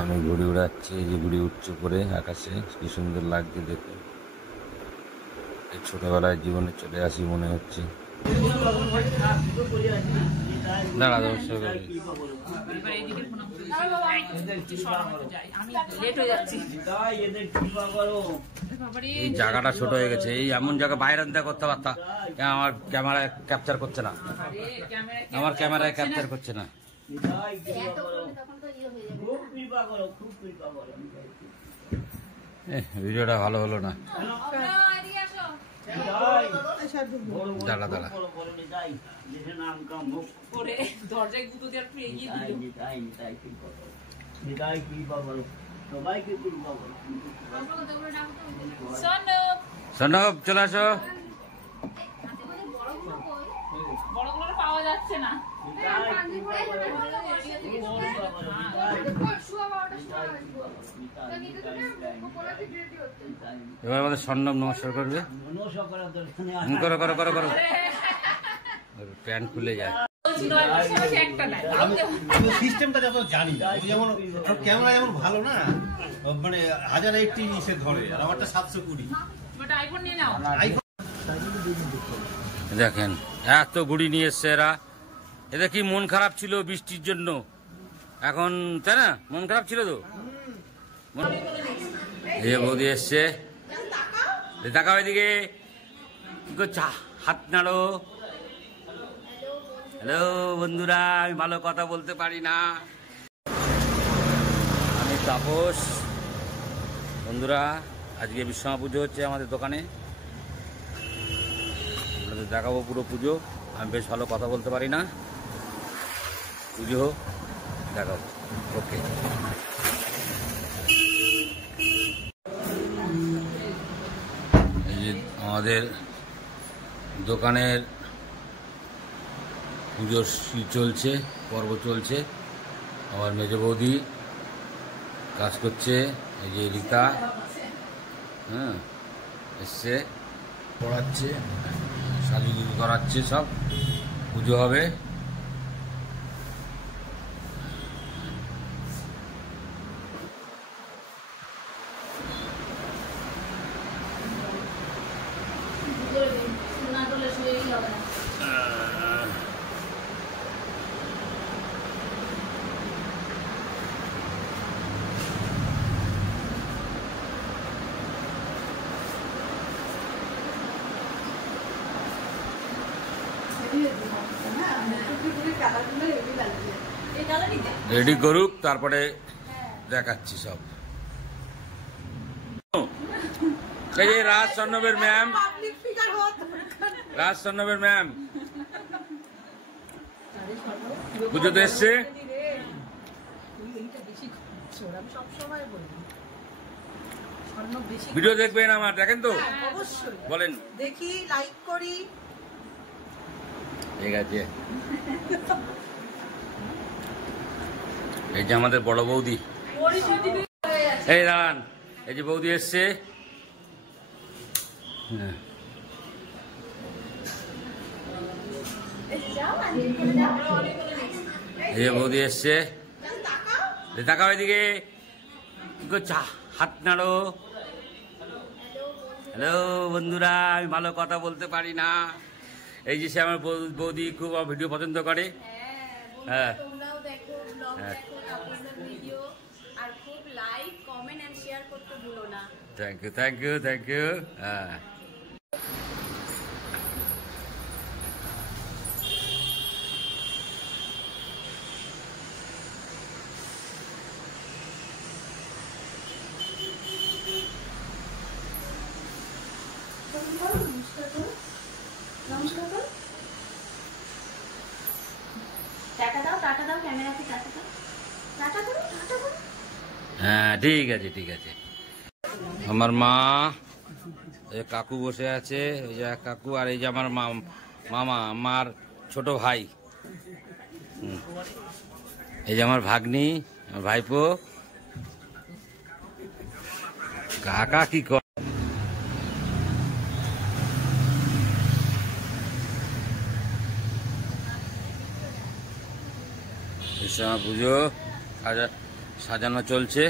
আমি ঘুড়ি উড়াচ্ছি, এই যে ঘুড়ি উঠছে পরে আকাশে, কি সুন্দর লাগছে দেখে। এই ছোটবেলায় জীবনে চলে আসি মনে হচ্ছে। দাঁড়া এই জায়গাটা ছোট হয়ে গেছে, এই এমন জায়গা বাইরে করতে পারতাম। আমার ক্যামেরায় ক্যাপচার করছে না, আমার ক্যামেরায় ক্যাপচার করছে না। ভিডিওটা ভালো হলো না। দাঁড়া দাঁড়া সনব চলে আসো। পাওয়া যাচ্ছে না, এবার আমাদের সন্ন্যব নমস্কার করবে। করো করো করো করো, প্যান্ট খুলে যায়। সিস্টেমটা যত জানি, যেমন ক্যামেরা যেমন ভালো না, মানে 1080 সে ধরে, আর আমারটা 720। দেখেন এত গুড়ি নিয়ে এসছে এরা। এদের কি মন খারাপ ছিল বৃষ্টির জন্য এখন, তাই না? মন খারাপ ছিল তো। এই বৌদি এসছে, তাকাও এদিকে, কি করছো? হাত নাড়ো। হ্যালো বন্ধুরা, আমি ভালো কথা বলতে পারি না। আমি তাপস। বন্ধুরা, আজকে বিশ্বকর্মা পুজো হচ্ছে আমাদের দোকানে, আপনাদের দেখাবো পুরো পুজো। আমি বেশ ভালো কথা বলতে পারি না, পুজো দেখাবো। ওকে, এই যে আমাদের দোকানের পুজোর চলছে, পর্ব চলছে। আমার মেজ বৌদি কাজ করছে, এই যে রীতা এসছে, পড়াচ্ছে, সাজুগুজু করাচ্ছে, সব পুজো হবে। রেডি করুক, তারপরে দেখাচ্ছি সব। এই যে রাজ সন্নবের ম্যাম, রাজ সন্নবের ম্যাম পুজোতে এসছে। ভিডিও দেখবেন আমার, দেখেন তো? বলেন দেখি, লাইক করি। ঠিক আছে। এই যে আমাদের বড় বৌদি, এই দাঁড়ান, এই যে বৌদি এসছে। এই যে বৌদি এসছে, তাকাও এদিকে, কি করছো? হাত নাড়ো। হ্যালো বন্ধুরা, আমি ভালো কথা বলতে পারি না। এই যে সে আমার বৌদি খুব ভিডিও পছন্দ করে। হ্যাঁ, thank you thank you thank you. হ্যাঁ, হ্যাঁ, ঠিক আছে ঠিক আছে। আমার মা, এই কাকু বসে আছে, এই যে কাকু, আর এই যে আমার মামা, আমার ছোট ভাই, এই যে আমার ভাগ্নি, আমার ভাইপো। কাকা কি কর, পুজো সাজানো চলছে।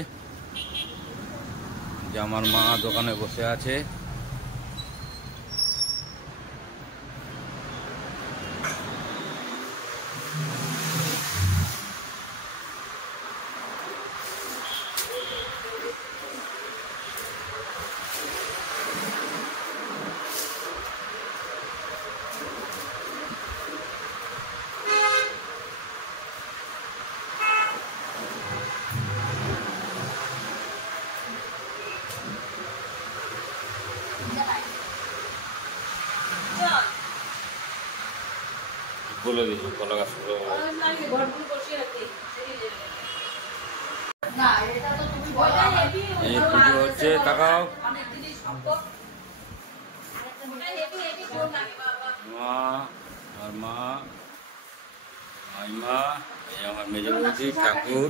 যে আমার মা দোকানে বসে আছে। বলে দিচ্ছি কলা গাছ পুজো হচ্ছে। তাকাও মা আর মা মাইমা, এই আমার মেজ বৌদি, ঠাকুর।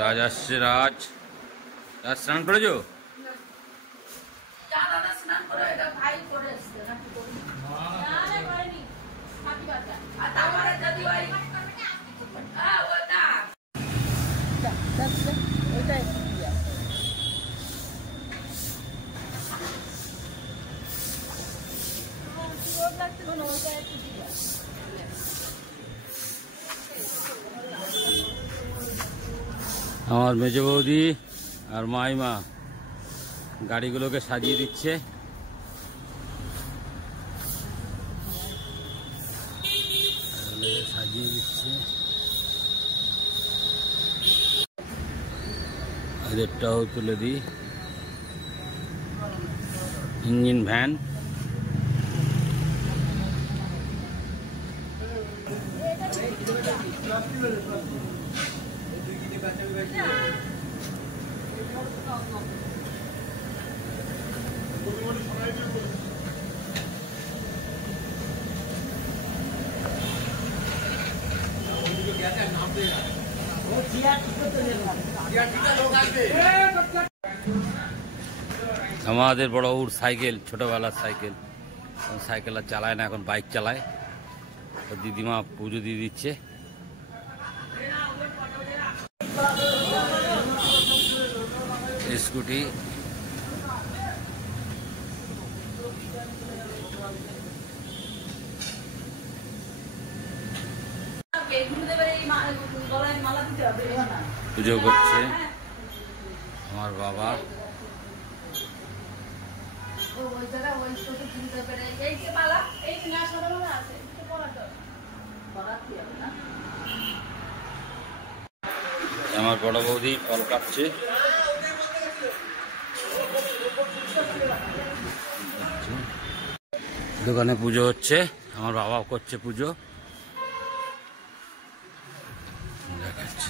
রাজ আসছে। রাজ রাজ স্নান করেছো? আমার মেজ বৌদি আর মাইমা গাড়িগুলোকে সাজিয়ে দিচ্ছে। সাজিয়ে দিচ্ছে। এদেরটাও তুলে দিই। Engine van. আমাদের বড় ওর সাইকেল, ছোটবেলার সাইকেল, সাইকেল আর চালায় না, এখন বাইক চালায়। দিদিমা পুজো দিয়ে দিচ্ছে। স্কুটি পুজো করছে আমার বাবা। আমার বড় বৌদি ফল কাটছে। দোকানে পুজো হচ্ছে, আমার বাবাও করছে পুজো। দেখাচ্ছে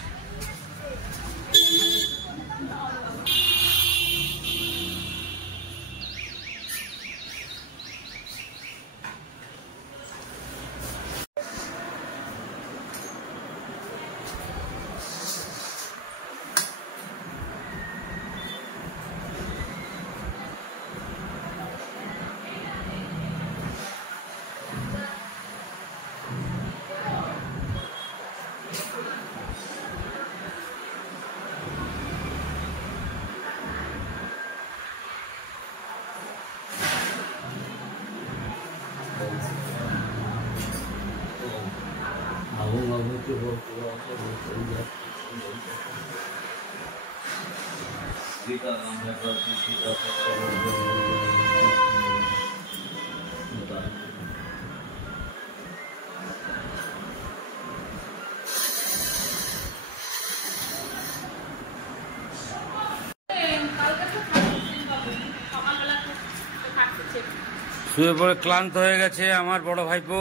শুয়ে পড়ে ক্লান্ত হয়ে গেছে আমার বড় ভাইপো।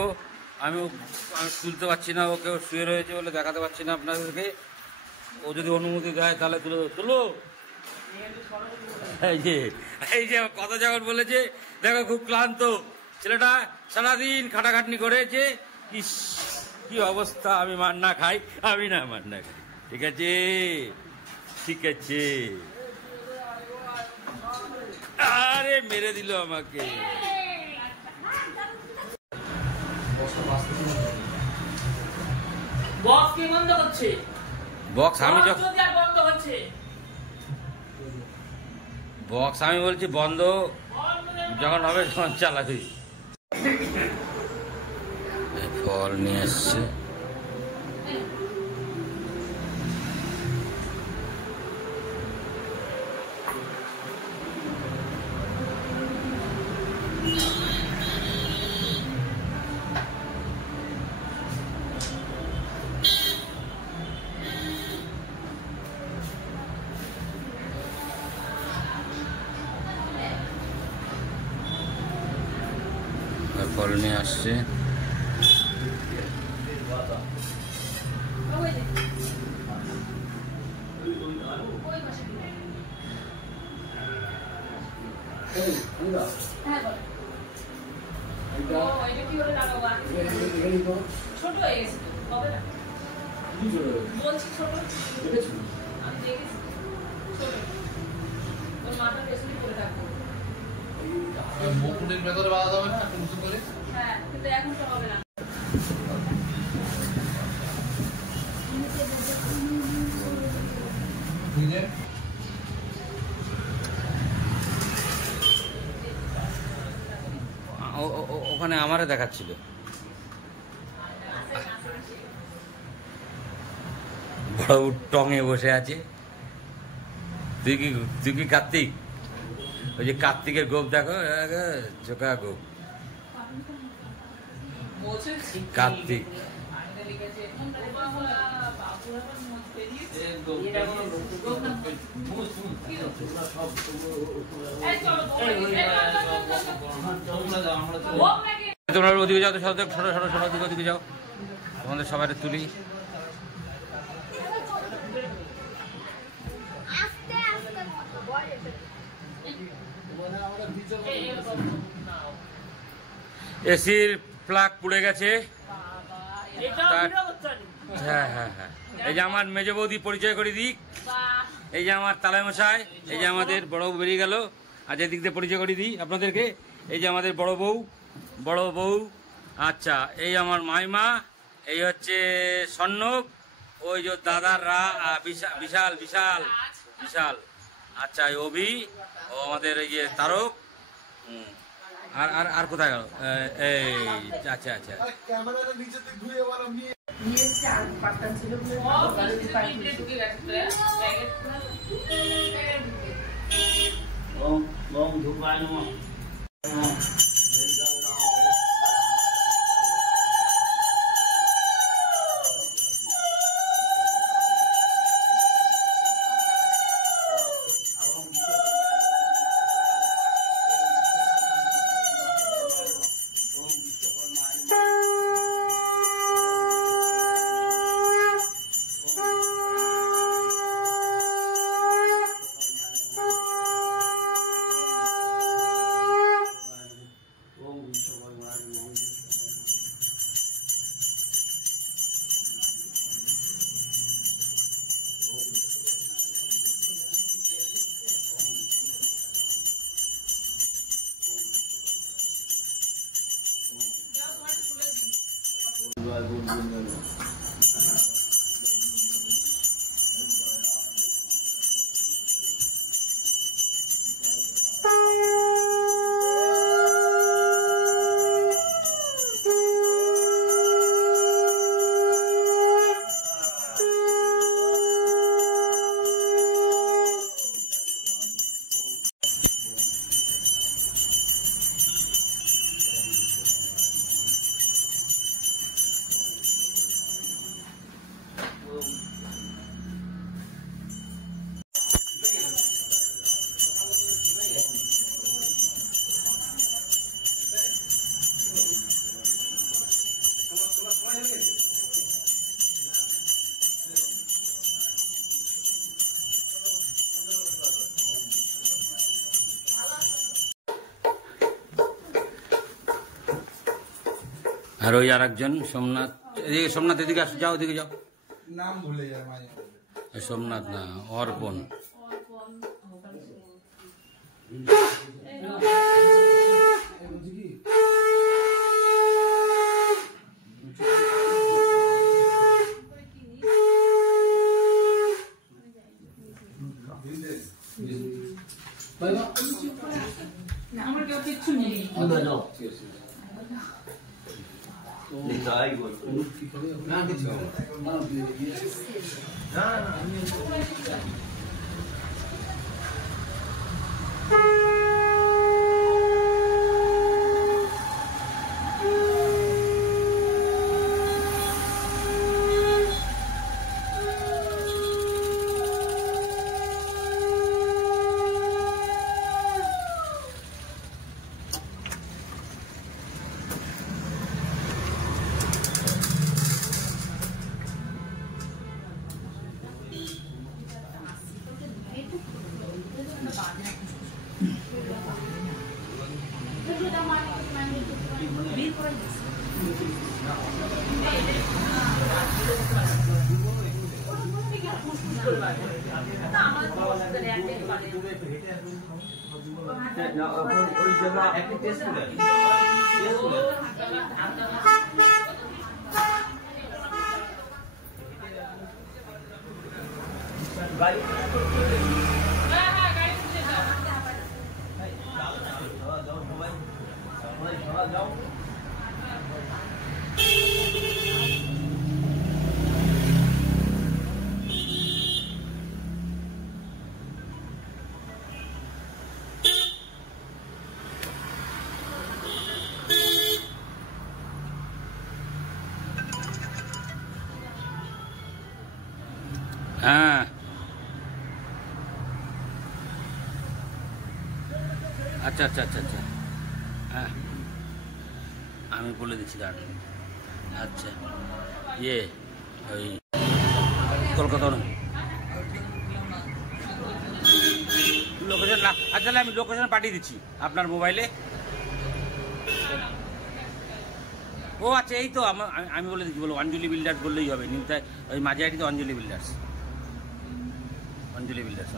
আমি তুলতে পারছি না, ওকে শুয়ে রয়েছে বলে দেখাতে পারছি না আপনাদেরকে। ও যদি অনুমতি দেয় তাহলে তুলো। এই যে কথা যখন বলেছে, দেখো খুব ক্লান্ত ছেলেটা, সারাদিন খাটাখাটনি করেছে। ইস কি অবস্থা! আমি মার না খাই, আমি না মার না খাই। ঠিক আছে, ঠিক আছে। আরে মেরে দিল আমাকে। বক্স আমি বক্স আমি বলছি বন্ধ যখন হবে তখন চালাবি। ফল নিয়ে এসছে। ফল নিয়ে আসছে। ছোট হয়ে গেছে হবে না বলছি ছোট আমি দেখেছি ছোট ওর মাথা পেছনে করে রাখবো মুকুটের ভেতরে বাঁধা যাবে না একটু উঁচু করে? হ্যাঁ কিন্তু এখন তো হবে না বুঝলে? ওখানে আমারে দেখাচ্ছিল। বড় টঙে বসে আছে। তুই কি কার্তিক? ওই যে কার্তিকের গোপ দেখো, চোখা গোপ কার্তিক। তোমরা ওদিকে যাও তো, সরো সরো সরো সরো, ওদিকে যাও, তোমাদের সবাই তুলি। এসির প্লাগ পুড়ে গেছে। হ্যাঁ হ্যাঁ হ্যাঁ, এই যে আমার মেজ বৌদি পরিচয় করে দিক। এই যে আমার তালামশাই, এই যে আমাদের বড় বউ বেরিয়ে গেল। আজ এদিক দিয়ে পরিচয় করে দিই আপনাদেরকে। এই যে আমাদের বড় বউ। আচ্ছা, এই আমার মাইমা, এই হচ্ছে স্বর্ণব, ওই যে দাদার বিশাল বিশাল বিশাল। আচ্ছা, এই অভি, ও আমাদের এই যে তারক। আর আর আর কোথায় গেল? এই আচ্ছা আচ্ছা, আর ওই আর একজন সোমনাথ, এদিকে সোমনাথ, এদিকে আসো, যাও এদিকে যাও। নাম ভুলে যায় মাঝে। সোমনাথ না, অর্পণ। আমার কেউ কিচ্ছু নেই হ্যাঁ আচ্ছা আচ্ছা আচ্ছা আচ্ছা হ্যাঁ আমি বলে দিচ্ছি দাঁড়ান আচ্ছা ইয়ে ওই কলকাতা লোকেশন আচ্ছা আমি লোকেশন পাঠিয়ে দিচ্ছি আপনার মোবাইলে ও আচ্ছা এই তো আমি বলে দিচ্ছি বলো অঞ্জলি বিল্ডার্স বললেই হবে নিউটাই ওই মাঝারিতে অঞ্জলি বিল্ডার্স অঞ্জলি বিল্ডার্স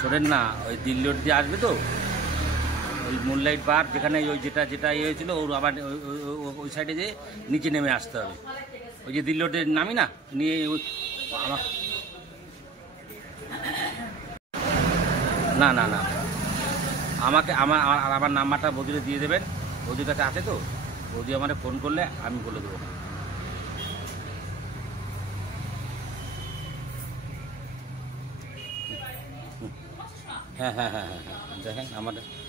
শোনেন না ওই দিল্লি রোড দিয়ে আসবে তো ওই মুনলাইট পার্ক যেখানে ওই যেটা ইয়ে হয়েছিল ওর আবার ওই সাইডে যে নিচে নেমে আসতে হবে ওই যে দিল্লি রোডের নামি না নিয়ে আমার না না না আমাকে আমার নাম্বারটা বৌদিরে দিয়ে দেবেন বৌদির কাছে আছে তো বৌদি আমাকে ফোন করলে আমি বলে দেবো হ্যাঁ হ্যাঁ হ্যাঁ হ্যাঁ হ্যাঁ দেখেন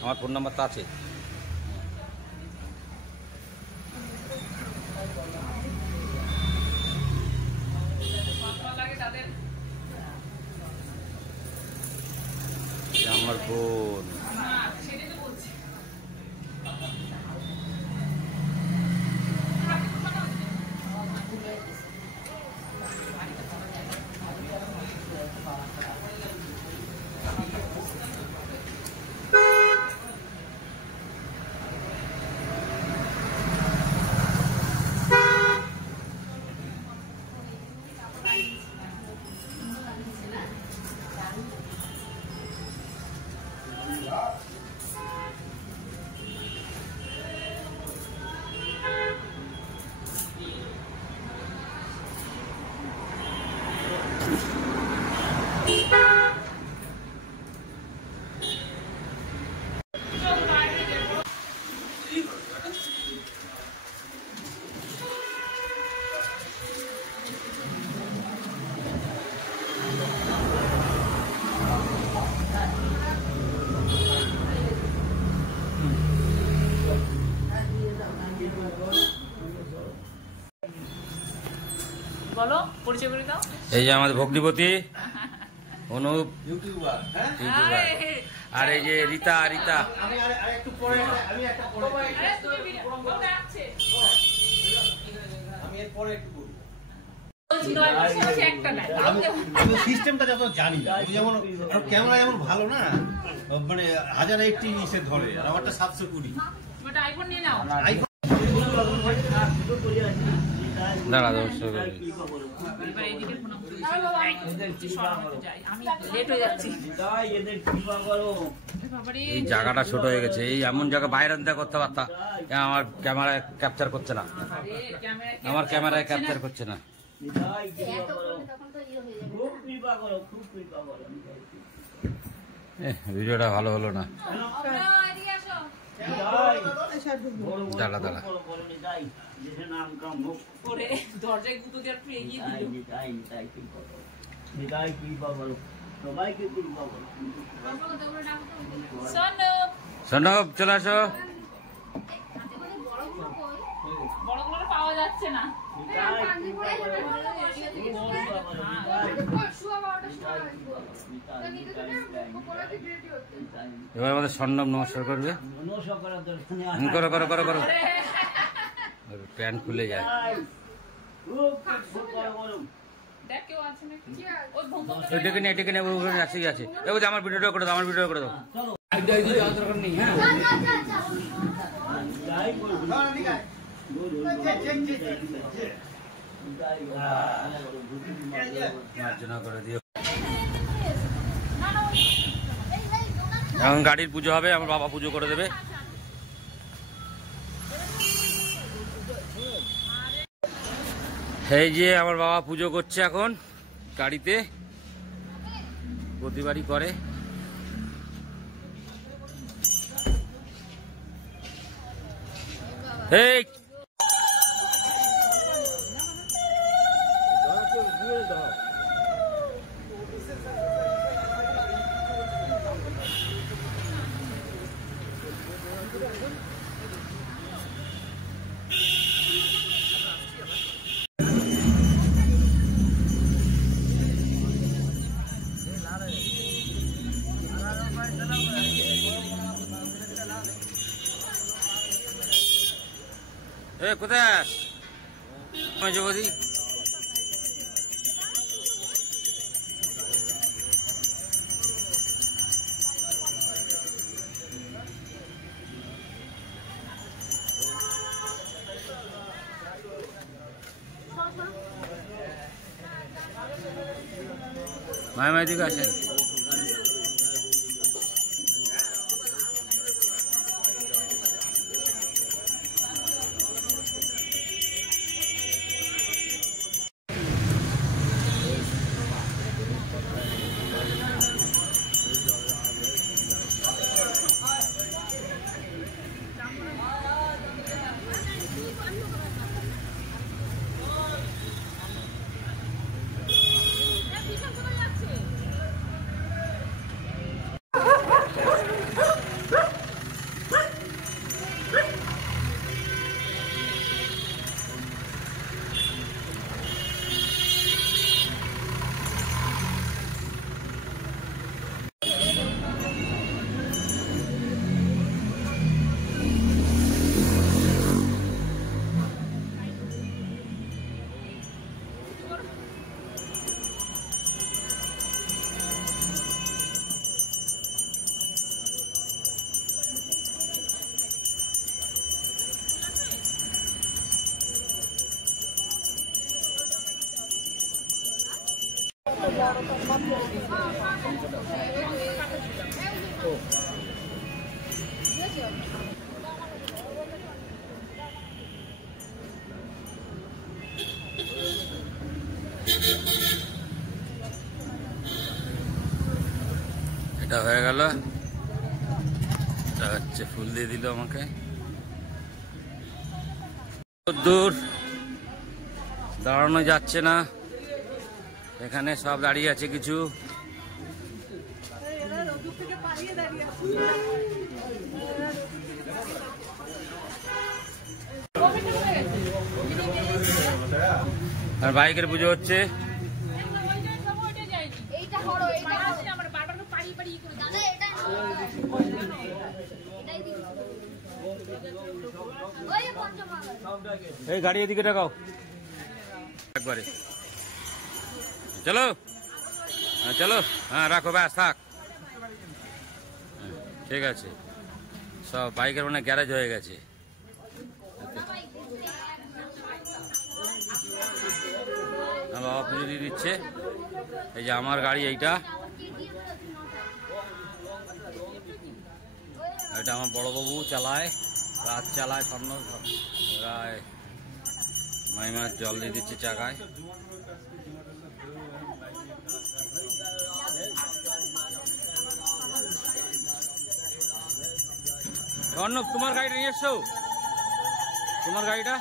আমার ফোন নাম্বার তো আছে আমার ফোন বলো পরিচয় করে দাও এই যে আমাদের ভগ্নিপতি অনুপ ইউটিউবার হ্যাঁ ইউটিউবার আর এই যে রীতা আমি একটু পরে আমি এরপরে একটু বলি আমি সিস্টেমটা যত জানি না যেমন ক্যামেরা যেমন ভালো না মানে 1080 ইসে ধরে আর আমারটা 720 আইফোন নিয়ে নাও আইফোন দাঁড়া দর্শক এবার এইদিকে ফোন যাই, আমি লেট হয়ে যাচ্ছি। বাবারে, এই জায়গাটা ছোট হয়ে গেছে, এই এমন জায়গা বাইরে আনতে করতে পারতা, আমার ক্যামেরায় ক্যাপচার করছে না, বাবারে, আমার ক্যামেরায় ক্যাপচার করছে না। ভিডিওটা ভালো হলো না, এদিকে আসো। দাঁড়া দাঁড়া। ওরে, দরজায় গুঁতো দিয়ে একটু এগিয়ে দিল। শোনো, সনব চলে আসো। বড়গুলো পাওয়া যাচ্ছে না। এবার আমাদের সন্নব নমস্কার করবে। করো করো করো করো, প্যান্ট খুলে যায়। দেখ কেউ আছে নাকি? ওই ভোঁতা এটাকে নিয়ে এটাকে নিয়ে আছে আছে। এবার আমার ভিডিওটা করে দাও, আমার ভিডিও করে দাও। মার্জনা করে দিও। এখন গাড়ির পুজো হবে, আমার বাবা পুজো করে দেবে। এই যে আমার বাবা পুজো করছে এখন গাড়িতে, প্রতিবারই করে। এই কোথায় আস যুবতী? মায়ের মায়ের দিকে আসেন। এটা হয়ে গেল, এটা হচ্ছে ফুল দিয়ে দিল আমাকে। দূর দাঁড়ানো যাচ্ছে না, এখানে সব দাঁড়িয়ে আছে কিছু। আর বাইকের পুজো হচ্ছে। এই গাড়ি এদিকে টাকাও একবারে, চলো চলো, হ্যাঁ রাখো, ব্যাস থাক, ঠিক আছে। সব বাইকের মানে গ্যারেজ হয়ে গেছে। আমার বাবা পুজো দিয়ে দিচ্ছে। এই যে আমার গাড়ি এইটা, এটা আমার বড়বাবু চালায়, রাত চালায়, স্বর্ণ মাইমার জল দিয়ে দিচ্ছে চাকায়। অর্ণব, তোমার গাড়িটা নিয়ে এসছো? তোমার গাড়িটা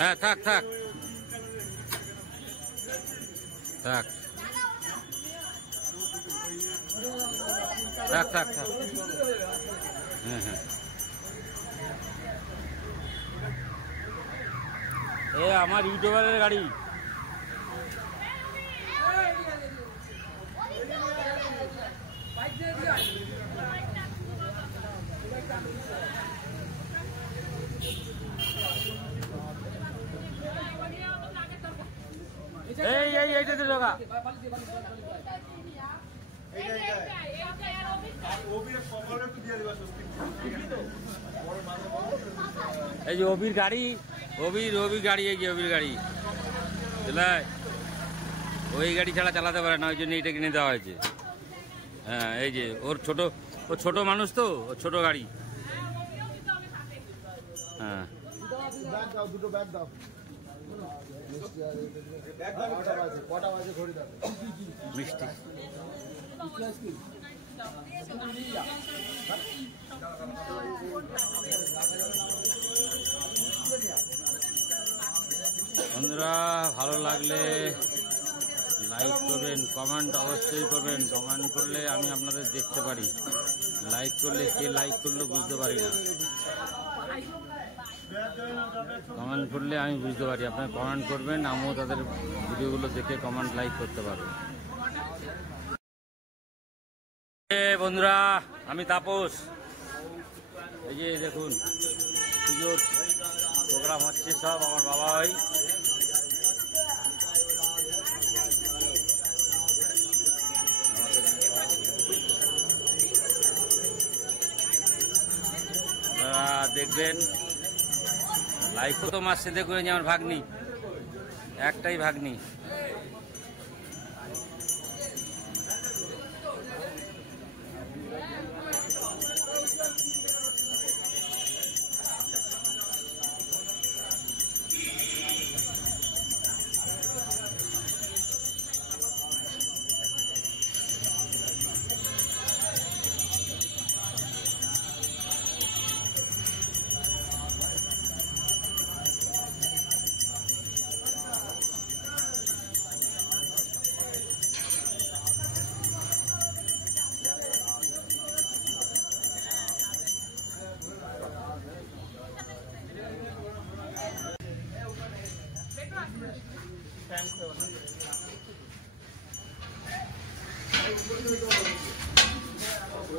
হ্যাঁ, থাক থাক থাক থাক থাক থাক। হ্যাঁ হ্যাঁ, এ আমার ইউটিউবারের গাড়ি। এই এই এইটাতে ঢোকা। এই যে অবির গাড়ি, অবির গাড়ি, এই যে অবির গাড়ি, ওই গাড়ি ছাড়া চালাতে পারে না, ওই জন্য এইটা কিনে দেওয়া হয়েছে। হ্যাঁ, এই যে ও ছোট মানুষ তো, ওর ছোট গাড়ি। হ্যাঁ, দুটো ব্যাগ দাও। মিষ্টি। বন্ধুরা, ভালো লাগলে লাইক করবেন, কমেন্ট অবশ্যই করবেন। কমেন্ট করলে আমি আপনাদের দেখতে পারি, লাইক করলে কে লাইক করলো বুঝতে পারি না। কমেন্ট করলে আমি বুঝতে পারি, আপনারা কমেন্ট করবেন, আমিও তাদের ভিডিওগুলো দেখে কমেন্ট লাইক করতে পারবো। বন্ধুরা, আমি তাপস। এই যে দেখুন, পুজোর প্রোগ্রাম হচ্ছে সব আমার বাবা ভাই। আপনারা দেখবেন, লাইভ প্রথম আসছে দেখুন, যে আমার ভাগ্নি, একটাই ভাগ্নি।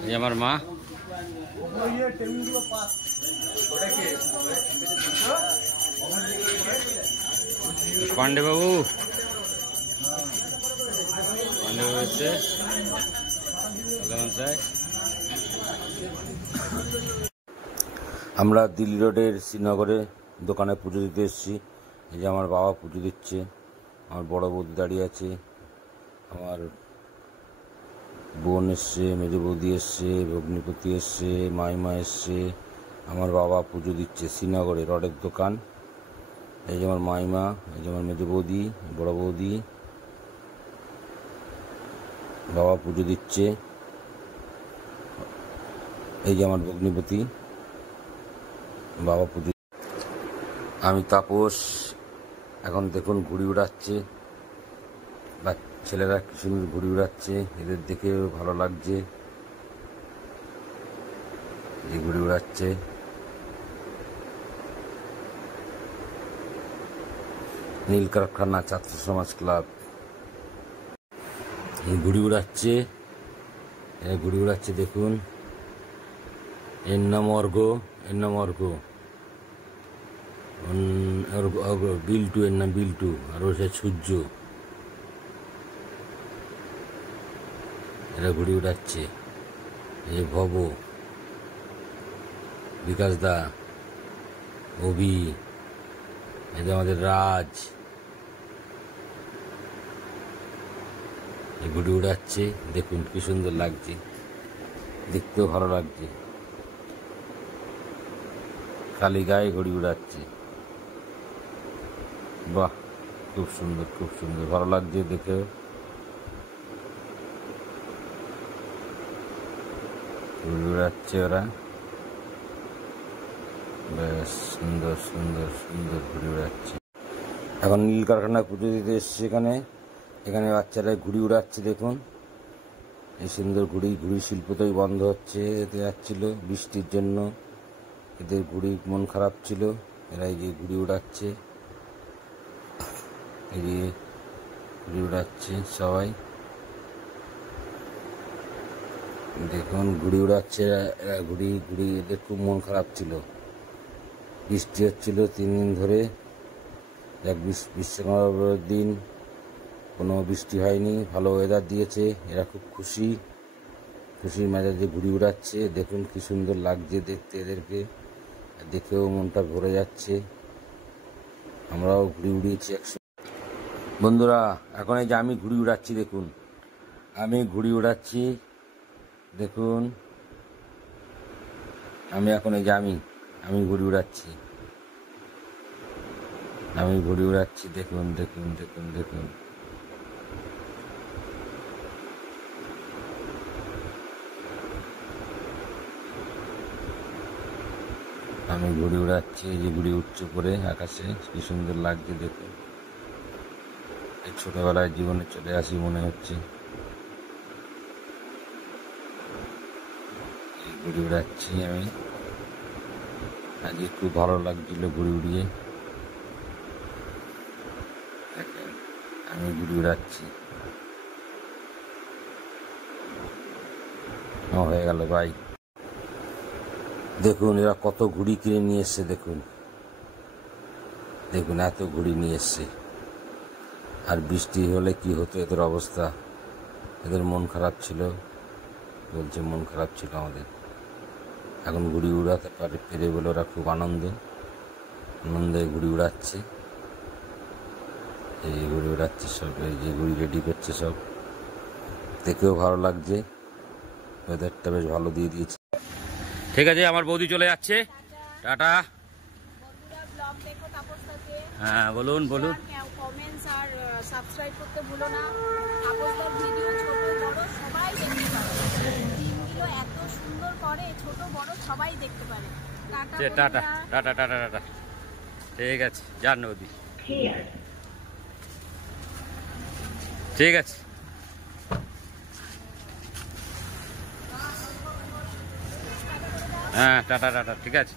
এই আমার মা। পান্ডেবাবু এসছে। আমরা দিল্লি রোডের শ্রীনগরে দোকানে পুজো দিতে এসেছি। এই যে আমার বাবা পুজো দিচ্ছে, আমার বড় বৌদি দাঁড়িয়ে আছে, আমার বোন এসছে, মেজো বৌদি এসছে, ভগ্নিপতি এসছে, মাইমা এসছে। আমার বাবা পুজো দিচ্ছে শ্রীনগরে রডের দোকান। এই যে আমার মাইমা, এই যে আমার মেজো বৌদি, বড় বৌদি, বাবা পুজো দিচ্ছে। এই যে আমার ভগ্নিপতি বাবা পুজো। আমি তাপস, এখন দেখুন ঘুড়ি উড়াচ্ছে, বা ছেলেরা কি সুন্দর ঘুড়ি উড়াচ্ছে, এদের দেখে ভালো লাগছে। এই ঘুড়ি উড়াচ্ছে, নীল কারখানা ছাত্র সমাজ ক্লাব। এই ঘুড়ি উড়াচ্ছে, ঘুড়ি উড়াচ্ছে দেখুন। এর নাম অর্ঘ, এর নাম অর্ঘ, বিল্টু, এর নাম বিল্টু, আর ও সে সূর্য। এরা ঘুড়ি উড়াচ্ছে। এই ভব, বিকাশ দা, অভি, এই যে আমাদের রাজ, এই ঘুড়ি উড়াচ্ছে দেখুন, কি সুন্দর লাগছে, দেখতেও ভালো লাগছে। খালি গায়ে ঘুড়ি উড়াচ্ছে, বাহ, খুব সুন্দর, খুব সুন্দর, ভালো লাগছে দেখেও। ঘুড়ি উড়াচ্ছে ওরা, বেশ সুন্দর সুন্দর সুন্দর ঘুড়ি উড়াচ্ছে। এখন নীল কারখানা পুজো দিতে এসছে এখানে, এখানে বাচ্চারা ঘুড়ি উড়াচ্ছে দেখুন। এই সুন্দর ঘুড়ি, ঘুড়ি শিল্প তো বন্ধ হচ্ছে যাচ্ছিল বৃষ্টির জন্য, এদের ঘুড়ি মন খারাপ ছিল, এরা এই যে ঘুড়ি উড়াচ্ছে, এই যে ঘুড়ি উড়াচ্ছে সবাই দেখুন, ঘুড়ি উড়াচ্ছে এরা, ঘুড়ি ঘুড়ি, এদের খুব মন খারাপ ছিল, বৃষ্টি হচ্ছিল 3 দিন ধরে, বিশ্বকর্মার দিন কোনো বৃষ্টি হয়নি, ভালো ওয়েদার দিয়েছে, এরা খুব খুশি, খুশির মেজাজে ঘুড়ি উড়াচ্ছে দেখুন, কি সুন্দর লাগছে দেখতে এদেরকে, দেখেও মনটা ভরে যাচ্ছে। আমরাও ঘুড়ি উড়িয়েছি একশো। বন্ধুরা, এখন এই যে আমি ঘুড়ি উড়াচ্ছি দেখুন, আমি ঘুড়ি উড়াচ্ছি দেখুন, আমি এখন এই যে আমি ঘুড়ি উড়াচ্ছি, আমি ঘুড়ি উড়াচ্ছি দেখুন দেখুন দেখুন দেখুন। আমি ঘুড়ি উড়াচ্ছি, এই যে ঘুড়ি উঠছে পরে আকাশে, কি সুন্দর লাগছে দেখুন। এই ছোটবেলায় জীবনে চলে আসি মনে হচ্ছে। এই ঘুড়ি উড়াচ্ছি আমি, আজকে খুব ভালো লাগছিল ঘুড়ি উড়িয়ে। আমি ঘুড়ি উড়াচ্ছি, হয়ে গেল ভাই। দেখুন এরা কত ঘুড়ি কিনে নিয়ে এসছে দেখুন, দেখুন এত ঘুড়ি নিয়ে এসছে। আর বৃষ্টি হলে কি হতো এদের অবস্থা, এদের মন খারাপ ছিল, বলছে মন খারাপ ছিল আমাদের। এখন ঘুড়ি উড়াতে পেরে বলে ওরা খুব আনন্দে ঘুড়ি উড়াচ্ছে, এই ঘুড়ি উড়াচ্ছে সব, এই যে ঘুড়ি রেডি করছে সব, দেখেও ভালো লাগছে, ওয়েদারটা বেশ ভালো দিয়ে দিয়েছে। ঠিক আছে, আমার বৌদি চলে যাচ্ছে, টাটা। হ্যাঁ বলুন বলুন। কমেন্টস আর সাবস্ক্রাইব করতে ভুলো না। তাপসদার ভিডিও ছোট বড় সবাই দেখতে পারে, টিমগুলো এত সুন্দর করে, ছোট বড় সবাই দেখতে পারে। Tata tata tata tata. ঠিক আছে, যান বৌদি, ঠিক আছে। হ্যাঁ টাটা টাটা, ঠিক আছে।